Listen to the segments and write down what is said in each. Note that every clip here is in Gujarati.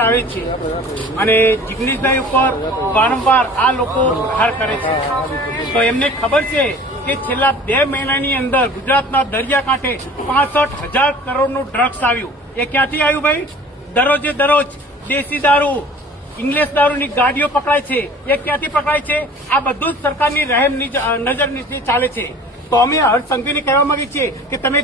આવે છે. અને જિગ્નેશભાઈ ઉપર વારંવાર આ લોકો પ્રહાર કરે છે. તો એમને ખબર છે કે છેલ્લા બે મહિનાની અંદર ગુજરાતના દરિયાકાંઠે પાસઠ હજાર કરોડનું ડ્રગ્સ આવ્યું. એ ક્યાંથી આવ્યું ભાઈ? દરરોજે દરરોજ દેશી દારૂ, ઇંગ્લિશ દારૂની ગાડીઓ પકડાય છે. એ ક્યાંથી પકડાય છે? આ બધું જ સરકારની રહેમ નજર નીચે ચાલે છે. તો અમે હર્ષ સંઘવીને કહેવા માંગીએ છીએ કે તમે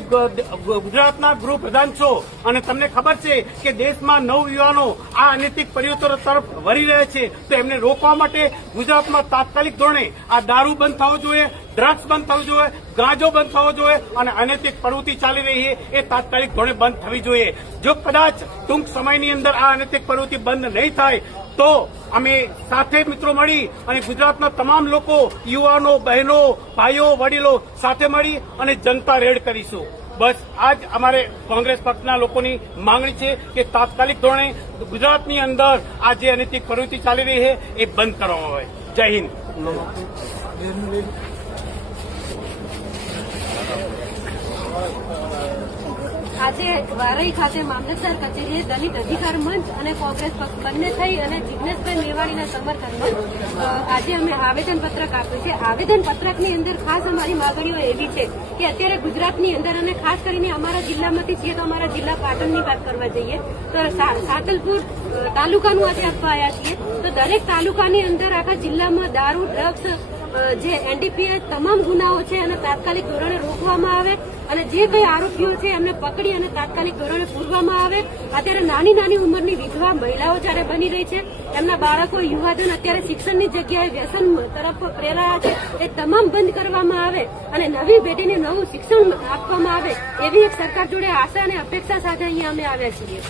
ગુજરાતના ગૃહપ્રધાન છો અને તમને ખબર છે કે દેશમાં નવ યુવાનો આ અનૈતિક પરિવર્તનો તરફ વળી રહ્યા છે. તો એમને રોકવા માટે ગુજરાતમાં તાત્કાલિક ધોરણે આ દારૂ બંધ થવો જોઈએ. ડ્રગ્સ બંધ થવું જોઈએ, ગાંજો બંધ થવો જોઈએ અને અનૈતિક પ્રવૃત્તિ ચાલી રહી છે. એ તાત્કાલિક ધોરણે બંધ થવી જોઈએ. જો કદાચ ટૂંક સમયની અંદર આ અનૈતિક પ્રવૃત્તિ બંધ નહીં થાય, તો અમે સાથે મિત્રો મળી અને ગુજરાતના તમામ લોકો, યુવાનો, બહેનો, ભાઈઓ, વડીલો સાથે મળી અને જનતા રેડ કરીશું. બસ, આજ અમારે કોંગ્રેસ પક્ષના લોકોની માંગણી છે કે તાત્કાલિક ધોરણે ગુજરાતની અંદર આ જે અનૈતિક પ્રવૃત્તિ ચાલી રહી છે, એ બંધ કરવામાં આવે. જય હિન્દ. આજે વારઈ ખાતે મામલતદાર કચેરીએ દલિત અધિકાર મંચ અને કોંગ્રેસ પક્ષ બંને થઈ અને જિગ્નેશભાઈ મેવાણીના સમર્થનમાં આજે અમે આવેદનપત્રક આપ્યું છે. આવેદનપત્રકની અંદર ખાસ અમારી માગણીઓ એવી છે કે અત્યારે ગુજરાતની અંદર અને ખાસ કરીને અમારા જિલ્લામાંથી છીએ તો અમારા જિલ્લા પાટણની વાત કરવા જઈએ, તો સાતલપુર તાલુકાનું આજે આપવા આવ્યા છીએ. તો દરેક તાલુકાની અંદર આખા જિલ્લામાં દારૂ, ડ્રગ્સ જે એનડીપીએસ તમામ ગુનાઓ છે અને તાત્કાલિક ધોરણે રોકવામાં આવે. અને જે કઈ આરોપીઓ છે, એમને પકડી અને તાત્કાલિક ધોરણે પૂરવામાં આવે. અત્યારે નાની નાની ઉંમરની વિધવા મહિલાઓ જ્યારે બની રહી છે, એમના બાળકો યુવાજન અત્યારે શિક્ષણની જગ્યાએ વ્યસન તરફ પ્રેરાયા છે. એ તમામ બંધ કરવામાં આવે અને નવી પેઢીને નવું શિક્ષણ આપવામાં આવે એવી એક સરકાર જોડે આશા અને અપેક્ષા સાથે અહીંયા અમે આવ્યા છીએ.